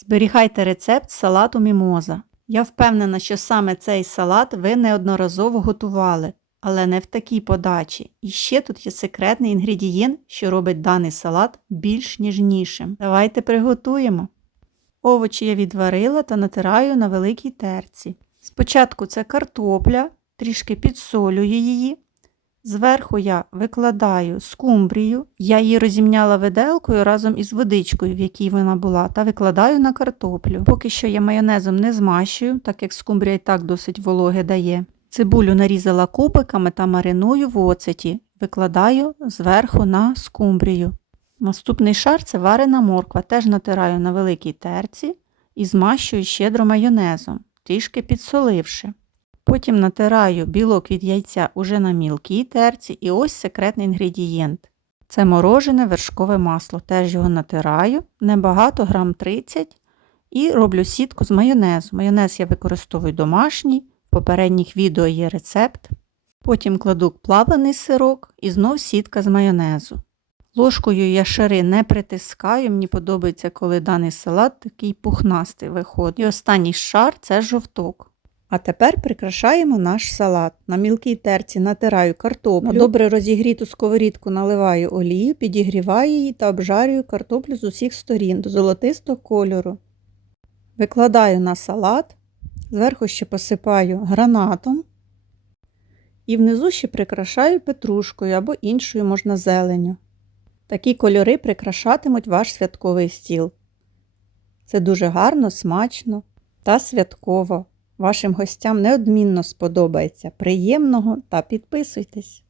Зберігайте рецепт салату мімоза. Я впевнена, що саме цей салат ви неодноразово готували, але не в такій подачі. І ще тут є секретний інгредієнт, що робить даний салат більш ніжнішим. Давайте приготуємо. Овочі я відварила та натираю на великій терці. Спочатку це картопля, трішки підсолюю її. Зверху я викладаю скумбрію. Я її розімняла виделкою разом із водичкою, в якій вона була, та викладаю на картоплю. Поки що я майонезом не змащую, так як скумбрія і так досить вологи дає. Цибулю нарізала кубиками та мариную в оцеті. Викладаю зверху на скумбрію. Наступний шар це варена морква. Теж натираю на великій терці і змащую щедро майонезом, трішки підсоливши. Потім натираю білок від яйця уже на мілкій терці і ось секретний інгредієнт. Це морожене вершкове масло. Теж його натираю, небагато, грам 30, і роблю сітку з майонезу. Майонез я використовую домашній, в попередніх відео є рецепт. Потім кладу плавлений сирок і знов сітка з майонезу. Ложкою я шари не притискаю, мені подобається, коли даний салат такий пухнастий виходить. І останній шар це жовток. А тепер прикрашаємо наш салат. На мілкій терці натираю картоплю. На добре розігріту сковорідку наливаю олію, підігріваю її та обжарюю картоплю з усіх сторін до золотистого кольору. Викладаю на салат, зверху ще посипаю гранатом. І внизу ще прикрашаю петрушкою або іншою можна зеленю. Такі кольори прикрашатимуть ваш святковий стіл. Це дуже гарно, смачно та святково. Вашим гостям неодмінно сподобається. Приємного та підписуйтесь!